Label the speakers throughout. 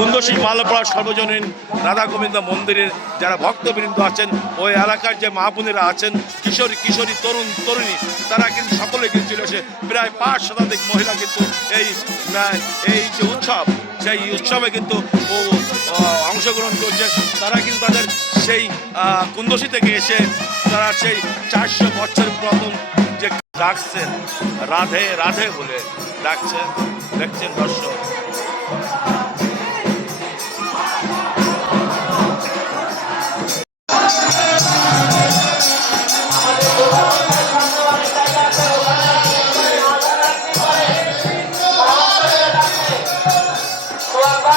Speaker 1: কুন্দশী মালপাড়া সর্বজনীন রাধা গোবিন্দ মন্দিরের যারা ভক্তবৃন্দ আছেন ওই এলাকার যে মা বোনেরা আছেন কিশোরী কিশোরী তরুণ তরুণী তারা কিন্তু সকলে কিন্তু এসে প্রায় পাঁচ শতাধিক মহিলা কিন্তু এই এই যে উৎসব সেই উৎসবে কিন্তু ও অংশগ্রহণ করছে। তারা কিন্তু তাদের সেই আহ, কুন্দশী থেকে এসে তারা সেই চারশো বছর প্রথম যে ডাকছেন রাধে রাধে বলে ডাকছেন দেখছেন দর্শক।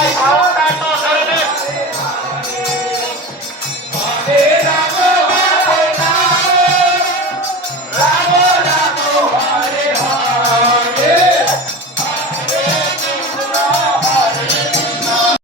Speaker 2: Bye.